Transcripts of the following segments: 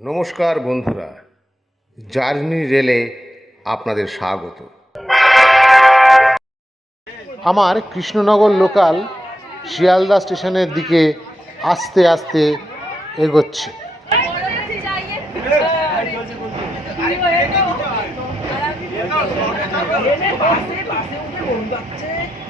নমস্কার বন্ধুরা জার্নি রেলে আপনাদের স্বাগত আমার কৃষ্ণনগর লোকাল শিয়ালদা স্টেশনের দিকে আস্তে আস্তে এগোচ্ছে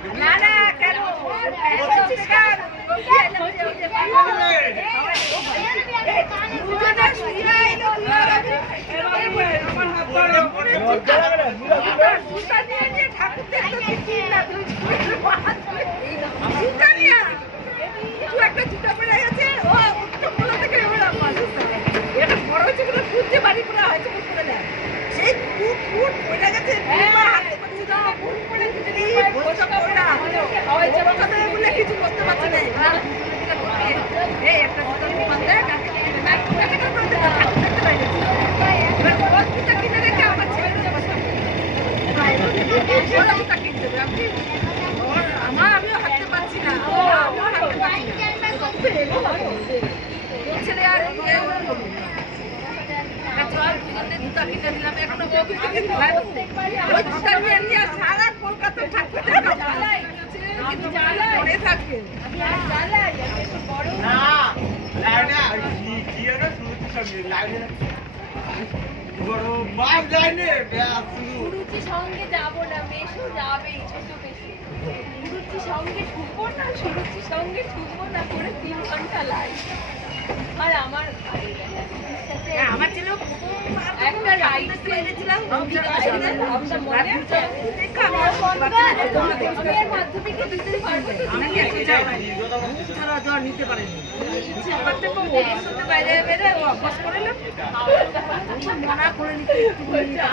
না না, একটা জুতা পরে গেছে, ও এবার মানুষ থাকে। এটা বড় বলে ফুটতে বাড়ি করা করে দেয়। সেই ফুট ফুট পড়ে গেছে, না, না। না। না, না। না না না। না। নিয়ে নিয়ে সারা কলকাতা ঠাকুর সঙ্গে যাব না মেশো যাবে ছোট মেশো গুরুজি সঙ্গে শুবো না সুরুচি না করে তিন ঘণ্টা লাগে আর আমার আমার ছেলেও একটা রাইড পেয়েছিলাম আমরা আছে দেখা আমি আর মাধ্যমিকে দিতে পারব তো আমি এসে যাই ছাড়া জ্বর নিতে পারেনি বাইরে বেরে অভ্যাস করে নিল মনা করে নিতে না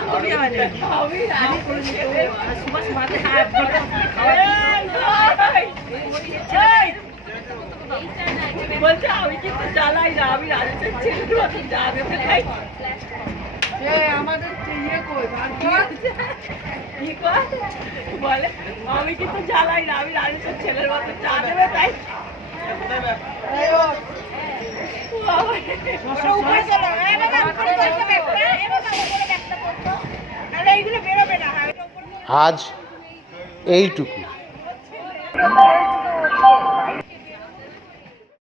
আমি করে নিতে আর সুবাস হাত খাওয়া বলছে, আমি কিন্তু জ্বালাই না, আমি মতো জানে তাই আমাদের ইয়ে কই? কি? বলে আমি কিন্তু জ্বালাই না আমি রাজেশের ছেলের মতো চা দেবে তাই। এইগুলো বেরোবে না। আজ এইটুকু।